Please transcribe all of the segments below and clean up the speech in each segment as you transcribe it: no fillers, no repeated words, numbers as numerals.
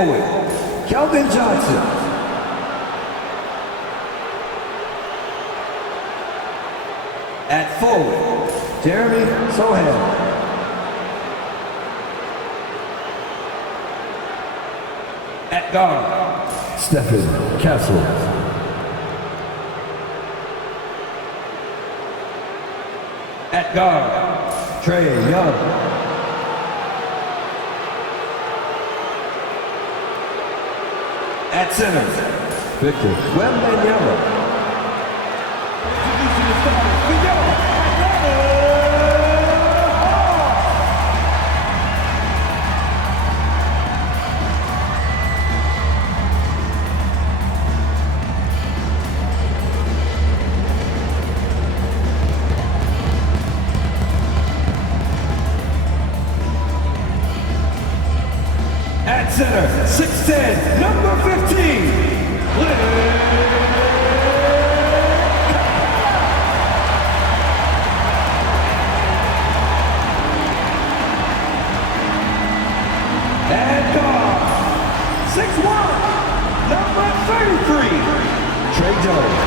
forward, Kelvin Johnson. At forward, Jeremy Sochan. At guard, Stephen Castle. At guard, Trae Young. At center, Victor Wembanyama. At center, 6'10", number 15. And guard, 6'1", number 33, Tre Jones.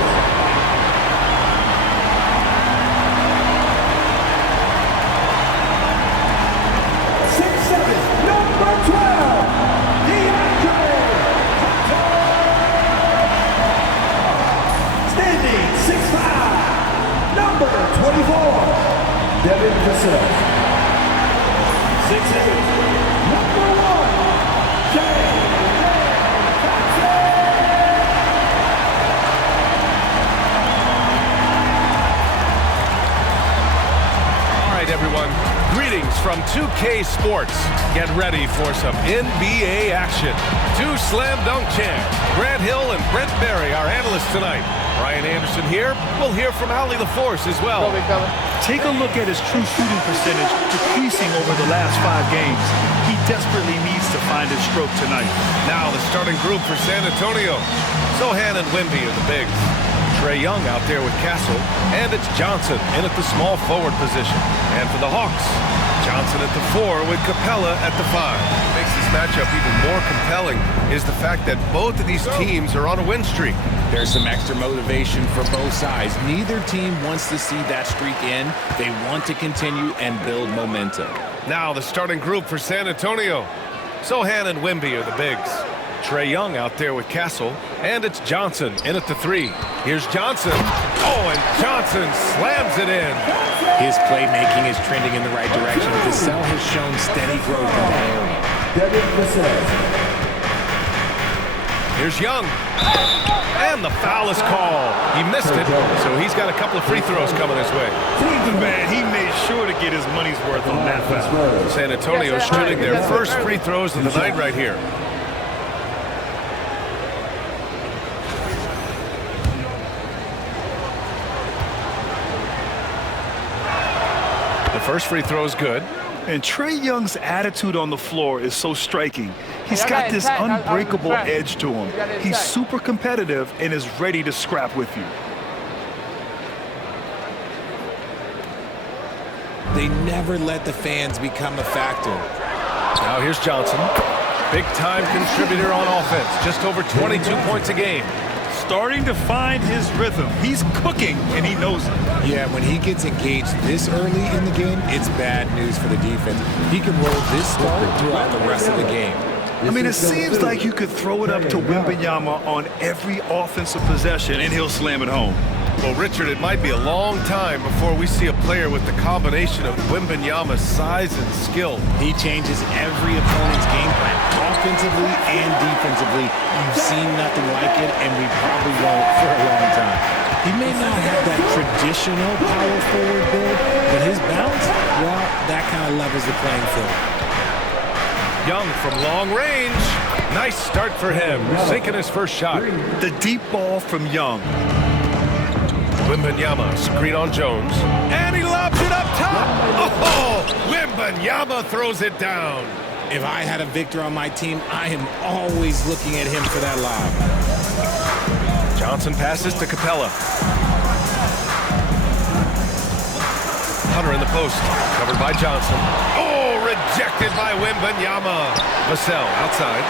Devin Vassell. 6'8", number 1, Jalen. All right, everyone. Greetings from 2K Sports. Get ready for some NBA action. Two slam dunk champs, Grant Hill and Brent Berry, our analysts tonight. Brian Anderson here. We'll hear from Allie LaForce as well. Take a look at his true shooting percentage decreasing over the last 5 games. He desperately needs to find his stroke tonight. Now the starting group for San Antonio. Sochan and Wemby are the bigs. Trae Young out there with Castle, and it's Johnson in at the small forward position. And for the Hawks, Johnson at the 4 with Capella at the 5. What makes this matchup even more compelling is the fact that both of these teams are on a win streak. There's some extra motivation for both sides. Neither team wants to see that streak end. They want to continue and build momentum. Now the starting group for San Antonio. Sochan and Wemby are the bigs. Trae Young out there with Castle, and it's Johnson in at the 3. Here's Johnson. Oh, and Johnson slams it in. His playmaking is trending in the right direction. Vassell has shown steady growth in that area. Devin Vassell. Here's Young. And the foul is called. He missed it, so he's got a couple of free throws coming his way. Man, he made sure to get his money's worth on that foul. San Antonio shooting their first free throws of the night right here. The first free throw is good. And Trae Young's attitude on the floor is so striking. He's got this unbreakable edge to him. He's super competitive and is ready to scrap with you. They never let the fans become a factor. Now here's Johnson. Big-time contributor on offense. Just over 22 points a game. Starting to find his rhythm. He's cooking, and he knows it. Yeah, when he gets engaged this early in the game, it's bad news for the defense. He can roll this start throughout the rest of the game. I mean, it seems like you could throw it up to Wembanyama on every offensive possession, and he'll slam it home. Well, Richard, it might be a long time before we see a player with the combination of Wembanyama's size and skill. He changes every opponent's game plan, offensively and defensively. You've seen nothing like it, and we probably won't for a long time. He may not have that traditional power forward build, but his bounce, well, that kind of levels the playing field. Young from long range. Nice start for him, sinking his first shot. The deep ball from Young. Wembanyama, screen on Jones. And he lobs it up top. Oh, Wembanyama throws it down. If I had a Victor on my team, I am always looking at him for that lob. Johnson passes to Capella. Hunter in the post. Covered by Johnson. Oh, rejected by Wembanyama. Vassell outside.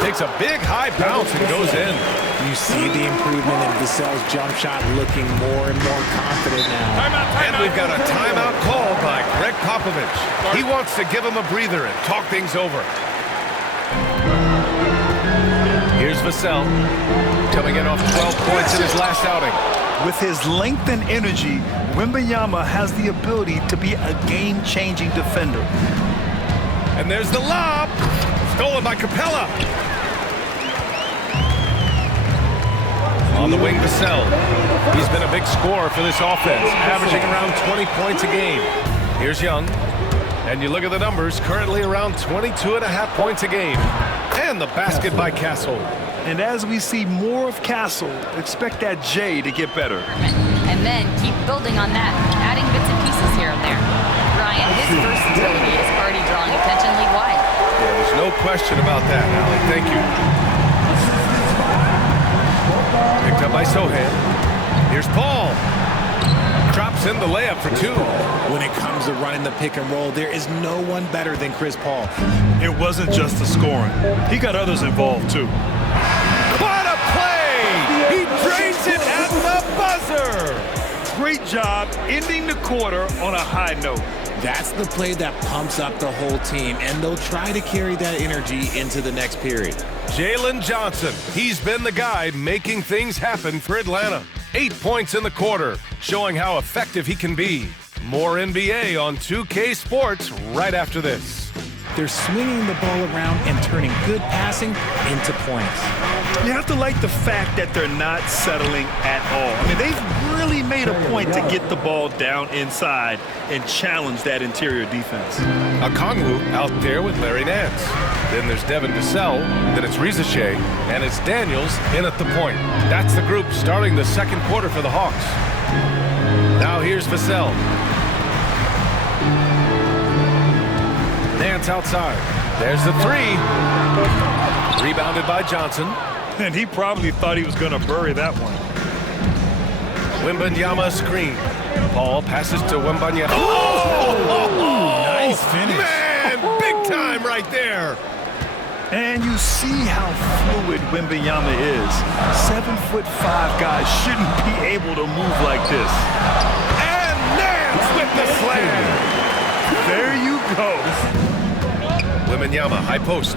Takes a big high bounce and goes in. You see the improvement in Vassell's jump shot, looking more and more confident now. And we've got a timeout called by Greg Popovich. He wants to give him a breather and talk things over. Here's Vassell, coming in off 12 points in his last outing. With his length and energy, Wembanyama has the ability to be a game-changing defender. And there's the lob, stolen by Capella. On the wing, Vassell. He's been a big scorer for this offense, averaging around 20 points a game. Here's Young. And you look at the numbers, currently around 22.5 points a game. And the basket by Castle. And as we see more of Castle, expect that J to get better. And then keep building on that, adding bits and pieces here and there. Ryan, his versatility is already drawing attention league-wide. Yeah, there's no question about that, Allie. Thank you. Picked up by Sochan. Here's Paul. Drops in the layup for two. When it comes to running the pick and roll, there is no one better than Chris Paul. It wasn't just the scoring. He got others involved, too. What a play! He drains it at the buzzer! Great job ending the quarter on a high note. That's the play that pumps up the whole team, and they'll try to carry that energy into the next period. Jalen Johnson, he's been the guy making things happen for Atlanta. 8 points in the quarter, showing how effective he can be. More NBA on 2K Sports right after this. They're swinging the ball around and turning good passing into points. You have to like the fact that they're not settling at all. I mean, they've really made a point to get the ball down inside and challenge that interior defense. Okongwu out there with Larry Nance. Then there's Devin Vassell, then it's Rizashay, and it's Daniels in at the point. That's the group starting the second quarter for the Hawks. Now here's Vassell. Nance outside. There's the three. Rebounded by Johnson. And he probably thought he was going to bury that one. Wembanyama screen. Paul passes to Wembanyama. Oh! Nice finish. Man, big time right there. And you see how fluid Wembanyama is. 7'5" guys shouldn't be able to move like this. And Nance with the slam. There you go. Wembanyama, high post.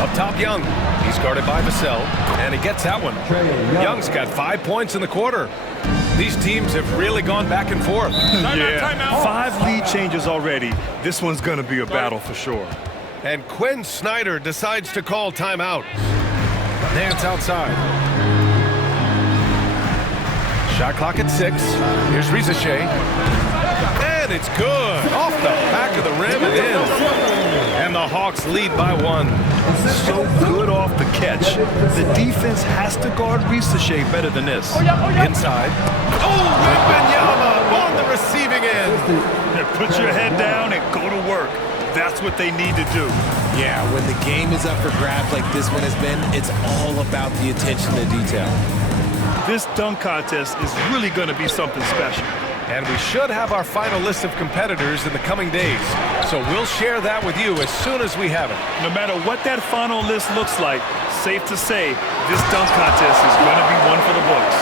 Up top, Young. He's guarded by Vassell, and he gets that one. Young's got 5 points in the quarter. These teams have really gone back and forth. Timeout. 5 lead changes already. This one's going to be a battle for sure. And Quinn Snyder decides to call timeout. Nance outside. Shot clock at 6. Here's Rizashay. And it's good. Off the back of the rim and in. And the Hawks lead by 1. So good off the catch. The defense has to guard Rizashay better than this. Inside. Oh, Wembanyama on the receiving end. Put your head down and go to work. That's what they need to do. Yeah, when the game is up for grabs like this one has been, it's all about the attention to detail. This dunk contest is really going to be something special. And we should have our final list of competitors in the coming days. So we'll share that with you as soon as we have it. No matter what that final list looks like, safe to say, this dunk contest is going to be one for the books.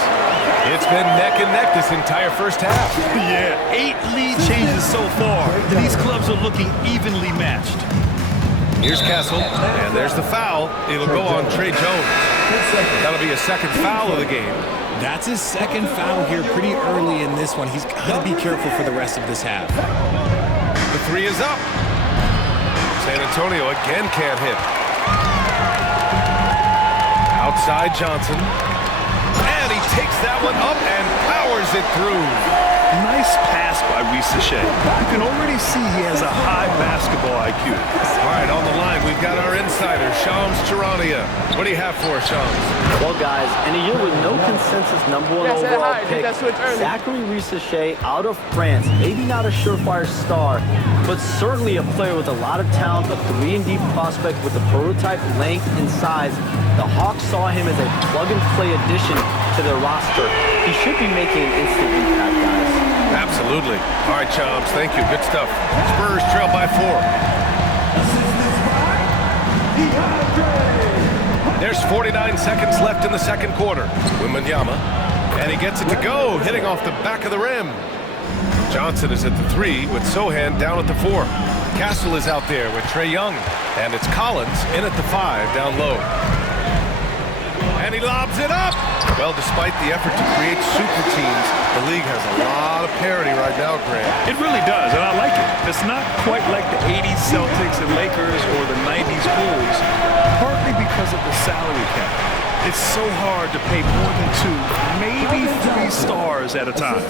It's been neck and neck this entire first half. Yeah, 8 lead changes so far. These clubs are looking evenly matched. Here's Castle, and there's the foul. It'll go on Tre Jones. That'll be a second foul of the game. That's his second foul here pretty early in this one. He's got to be careful for the rest of this half. The 3 is up. San Antonio again can't hit. Outside Johnson. And he takes that one up and powers it through. Nice pass by Rizashay. You can already see he has a high basketball basketball IQ. All right, on the line, we've got our insider, Shams Charania. What do you have for us, Shams? Well, guys, in a year with no consensus #1 overall pick, Zachary Risacher out of France, maybe not a surefire star, but certainly a player with a lot of talent, a 3-and-D prospect with the prototype length and size. The Hawks saw him as a plug-and-play addition to their roster. He should be making an instant impact, guys. Absolutely. All right, Shams, thank you. Good stuff. Spurs trail by 4. There's 49 seconds left in the second quarter. Wembanyama, and he gets it to go, hitting off the back of the rim. Johnson is at the 3 with Sochan down at the 4. Castle is out there with Trae Young, and it's Collins in at the 5 down low. And he lobs it up. Well, despite the effort to create super teams, the league has a lot of parity right now, Grant. It really does, and I like it. It's not quite like the 80s Celtics and Lakers or the 90s Bulls, partly because of the salary cap. It's so hard to pay more than 2, maybe 3 stars at a time.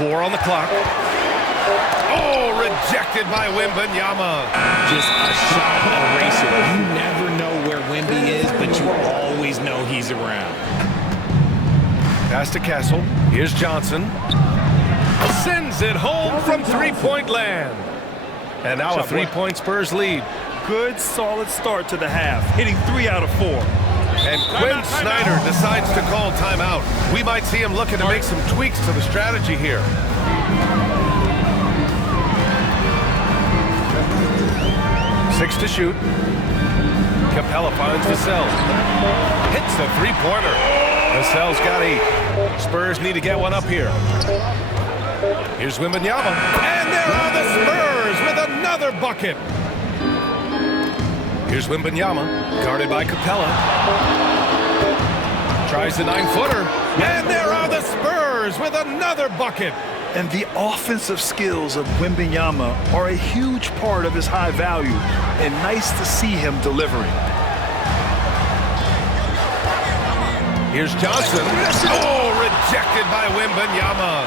4 on the clock. Oh, rejected by Wembanyama. Just a shot eraser. You never know where Wemby is, but you always know he's around. Pass to Castle. Here's Johnson. Sends it home from three-point land. And now a 3-point Spurs lead. Good, solid start to the half, hitting 3 out of 4. And Quinn Snyder decides to call timeout. We might see him looking to make some tweaks to the strategy here. 6 to shoot. Capella finds Vassell. Hits the 3-pointer. Vassell's got 8. Spurs need to get one up here. Here's Wembanyama. And there are the Spurs with another bucket. Here's Wembanyama, guarded by Capella. Tries the 9-footer. And there are the Spurs with another bucket. And the offensive skills of Wembanyama are a huge part of his high value, and nice to see him delivering. Here's Johnson. Oh, rejected by Wembanyama.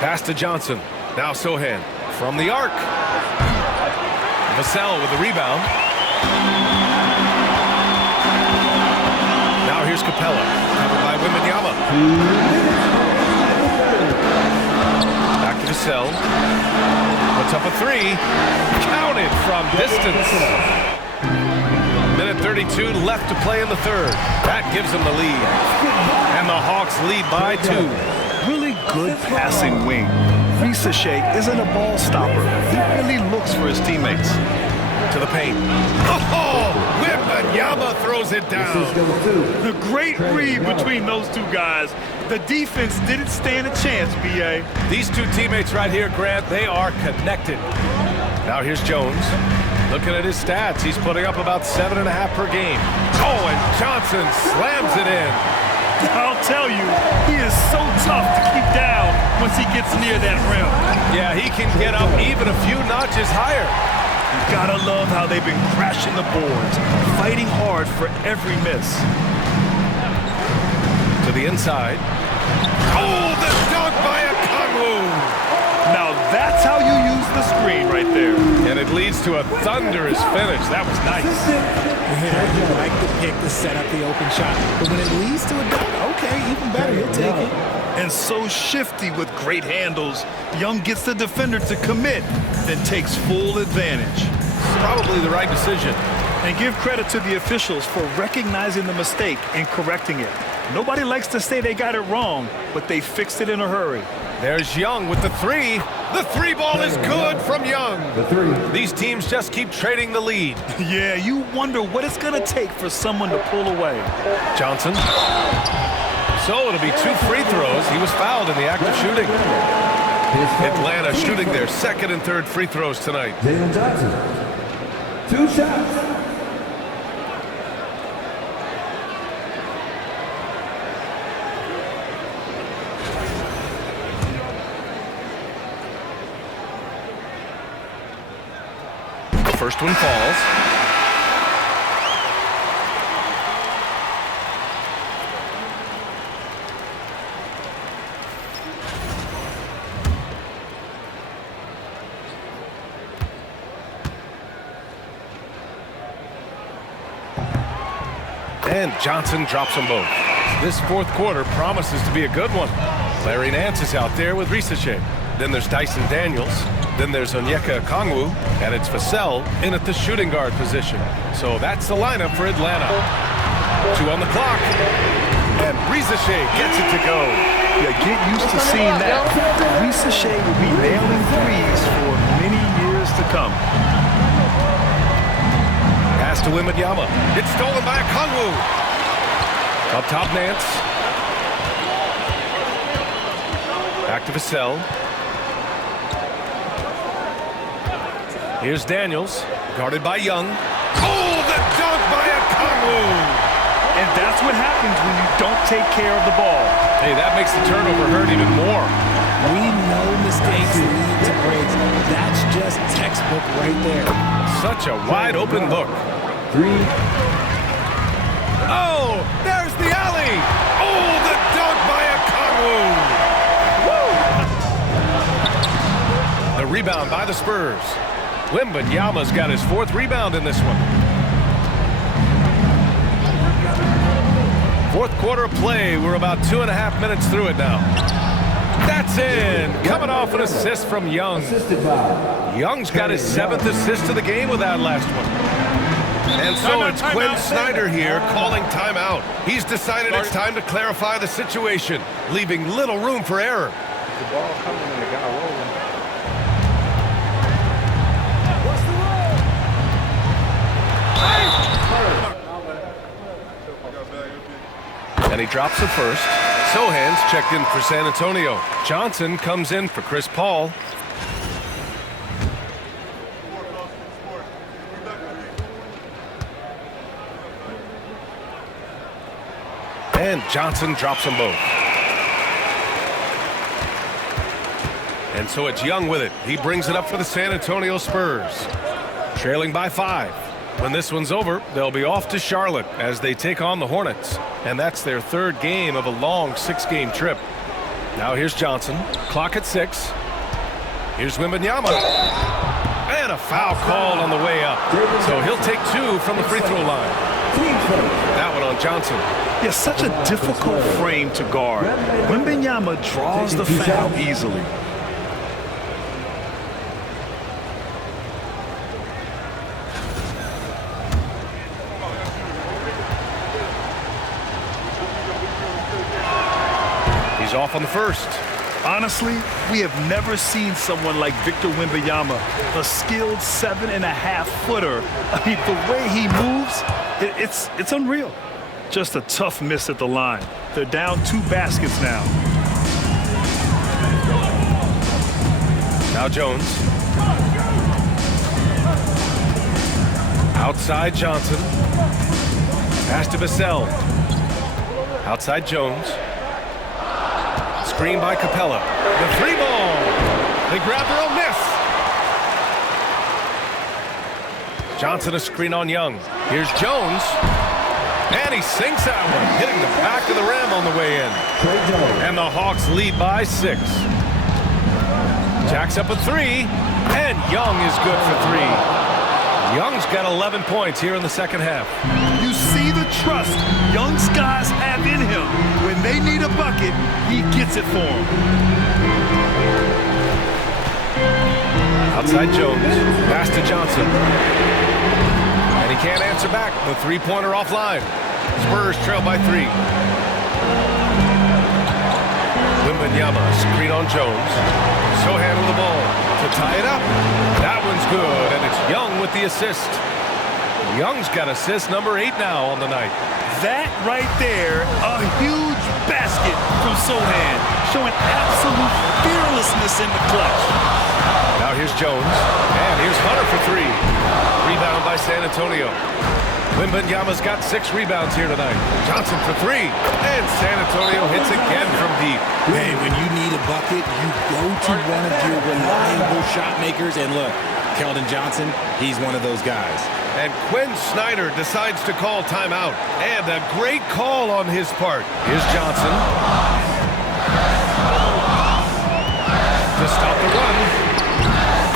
Pass to Johnson. Now Sochan from the arc. Vassell with the rebound. Now here's Capella, covered by Wembanyama. Back to Vassell. Puts up a 3. Counted from distance. Minute 32 left to play in the third. That gives them the lead. And the Hawks lead by 2. Really good passing wing. Risacher isn't a ball stopper. He really looks for his teammates. To the paint. Oh, Wembanyama throws it down. The great read between those two guys. The defense didn't stand a chance, B.A. These two teammates right here, Grant, they are connected. Now here's Jones. Looking at his stats, he's putting up about 7.5 per game. Oh, and Johnson slams it in. I'll tell you, he is so tough to keep down once he gets near that rim. Yeah, he can get up even a few notches higher. You gotta love how they've been crashing the boards, fighting hard for every miss. To the inside. Oh, the dunk by a Kongwu. Now that's how you use the screen right there. And it leads to a thunderous finish. That was nice. Yeah, you like the pick to set up the open shot. But when it leads to a dunk, okay, even better, he'll take it. And so shifty with great handles, Young gets the defender to commit, then takes full advantage. Probably the right decision. And give credit to the officials for recognizing the mistake and correcting it. Nobody likes to say they got it wrong, but they fixed it in a hurry. There's Young with the 3. The 3 ball is good from Young. The 3. These teams just keep trading the lead. Yeah, you wonder what it's going to take for someone to pull away. Johnson. So it'll be 2 free throws. He was fouled in the act of shooting. Atlanta shooting their second and third free throws tonight. Jalen Johnson. 2 shots. First one falls. And Johnson drops them both. This fourth quarter promises to be a good one. Larry Nance is out there with Risachet. Then there's Dyson Daniels. Then there's Onyeka Okongwu. And it's Vassell in at the shooting guard position. So that's the lineup for Atlanta. 2 on the clock. And Risachet gets it to go. Yeah, get used to seeing that. Risachet will be nailing threes for many years to come. Pass to Wembanyama. It's stolen by Okongwu. Up top, Nance. Back to Vassell. Here's Daniels, guarded by Young. Oh, the dunk by Okongwu! And that's what happens when you don't take care of the ball. Hey, that makes the turnover hurt even more. We know mistakes lead to breaks. That's just textbook right there. Such a wide open look. 3. Oh, there's the alley! Oh, the dunk by Okongwu! Woo! The rebound by the Spurs. Wembanyama's got his 4th rebound in this one. 4th quarter of play. We're about 2.5 minutes through it now. That's in. Coming off an assist from Young. Young's got his 7th assist of the game with that last one. And so it's Quinn Snyder here calling timeout. He's decided it's time to clarify the situation, leaving little room for error. The ball coming and the guy rolling. And he drops it first. Sochan's checked in for San Antonio. Johnson comes in for Chris Paul. And Johnson drops them both. And so it's Young with it. He brings it up for the San Antonio Spurs. Trailing by 5. When this one's over, they'll be off to Charlotte as they take on the Hornets. And that's their 3rd game of a long 6-game trip. Now here's Johnson. Clock at 6. Here's Wembanyama. And a foul called on the way up. So he'll take 2 from the free throw line. That one on Johnson. Yeah, such a difficult frame to guard. Wembanyama draws the foul easily. He's off on the first. Honestly, we have never seen someone like Victor Wembanyama, a skilled 7.5-footer. I mean, the way he moves, it's unreal. Just a tough miss at the line. They're down 2 baskets now. Now Jones. Outside Johnson. Pass to Vassell. Outside Jones. Screen by Capella. The 3 ball. They grab their own miss. Johnson a screen on Young. Here's Jones. And he sinks that one, hitting the back of the rim on the way in. And the Hawks lead by 6. Jacks up a 3. And Young is good for 3. Young's got 11 points here in the second half. You see the trust Young's guys have in him. When they need a bucket, he gets it for them. Outside Jones, pass to Johnson. And he can't answer back. The 3-pointer offline. Spurs trail by 3. Wembanyama, screen on Jones. Sochan with the ball to tie it up. That one's good, and it's Young with the assist. Young's got assist number 8 now on the night. That right there, a huge basket from Sochan, showing absolute fearlessness in the clutch. Now here's Jones, and here's Hunter for 3. Rebound by San Antonio. Wembanyama's got 6 rebounds here tonight. Johnson for 3, and San Antonio hits again from deep. Hey, when you need a bucket, you go to one of your reliable shot makers, and look, Keldon Johnson, he's one of those guys. And Quinn Snyder decides to call timeout, and a great call on his part. Here's Johnson. To stop the run.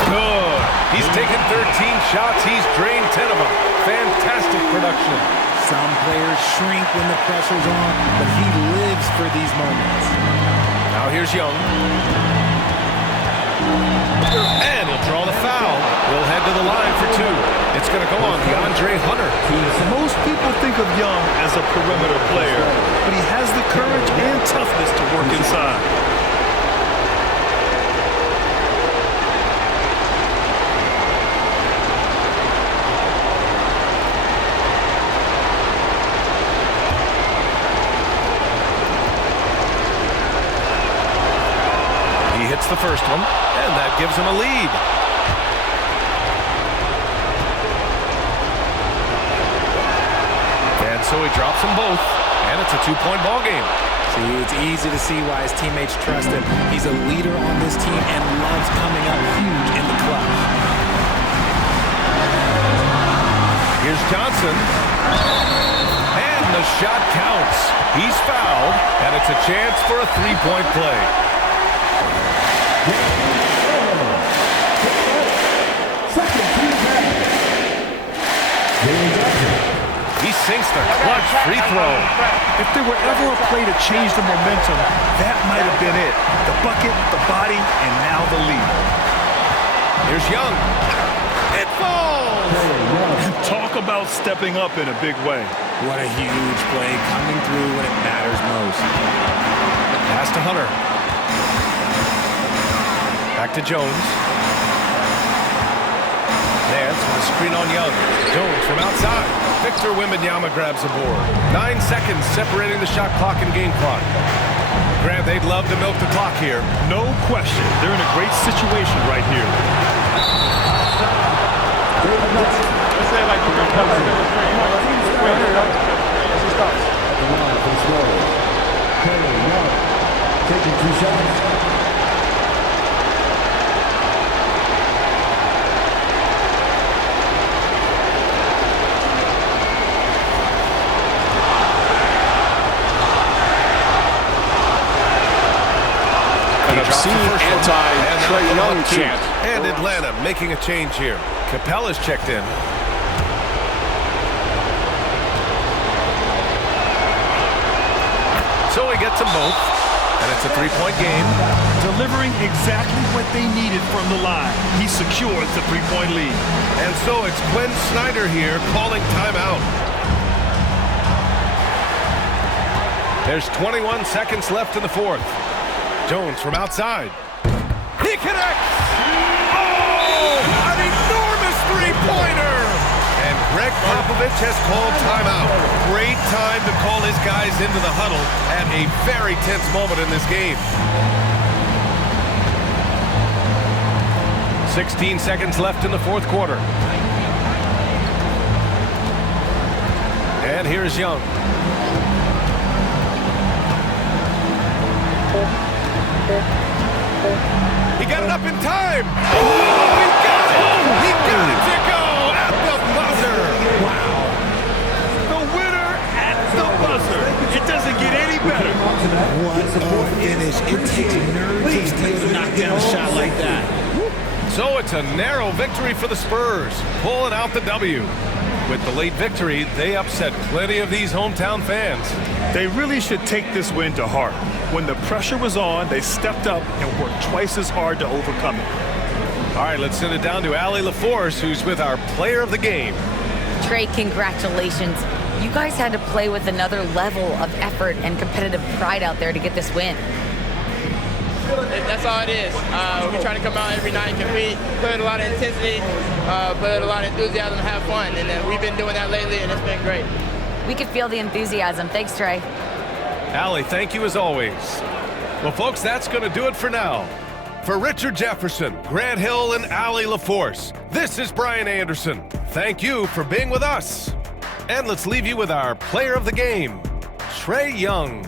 Good. He's taken 13 shots, he's drained 10 of them. Fantastic production. Some players shrink when the pressure's on, but he lives for these moments. Now here's Young. And he'll draw the foul. We'll head to the line for two. It's going to go on DeAndre Hunter. Most people think of Young as a perimeter player, but he has the courage and toughness to work inside. He hits the first one, and that gives him a lead. And so he drops them both, and it's a two-point ball game. See, it's easy to see why his teammates trust him. He's a leader on this team and loves coming up huge in the clutch. Here's Johnson. And the shot counts. He's fouled, and it's a chance for a three-point play. He sinks the clutch free throw. If there were ever a play to change the momentum, that might have been it. The bucket, the body, and now the lead. Here's Young. It falls! Talk about stepping up in a big way. What a huge play, coming through when it matters most. Pass to Hunter. Back to Jones. Nance with a screen on Young. Jones from outside. Victor Wembanyama grabs the board. 9 seconds separating the shot clock and game clock. Grant, they'd love to milk the clock here. No question. They're in a great situation right here. Let's say like you're going to come to the screen. Trae Young taking 2 shots. Obscene anti-Trae Young chant. And Atlanta making a change here. Capella's checked in. So he gets them both, and it's a three-point game. Delivering exactly what they needed from the line. He secures the three-point lead. And so it's Quinn Snyder here calling timeout. There's 21 seconds left in the fourth. Jones from outside. He connects! Oh! An enormous three-pointer! And Greg Popovich has called timeout. Great time to call his guys into the huddle at a very tense moment in this game. 16 seconds left in the fourth quarter. And here's Young. He got it up in time. Oh, he got it. He got it to go at the buzzer. Wow. The winner at the buzzer. It doesn't get any better. What a finish. It takes nerves of steel to knock down a shot like that. So it's a narrow victory for the Spurs, pulling out the W. With the late victory, they upset plenty of these hometown fans. They really should take this win to heart. When the pressure was on, they stepped up and worked twice as hard to overcome it. All right, let's send it down to Allie LaForce, who's with our player of the game. Trey, congratulations. You guys had to play with another level of effort and competitive pride out there to get this win. That's all it is. We're trying to come out every night and compete, play with a lot of intensity, play with a lot of enthusiasm, have fun. And we've been doing that lately, and it's been great. We could feel the enthusiasm. Thanks, Trey. Allie, thank you as always. Well, folks, that's going to do it for now. For Richard Jefferson, Grant Hill, and Allie LaForce, this is Brian Anderson. Thank you for being with us. And let's leave you with our player of the game, Trae Young.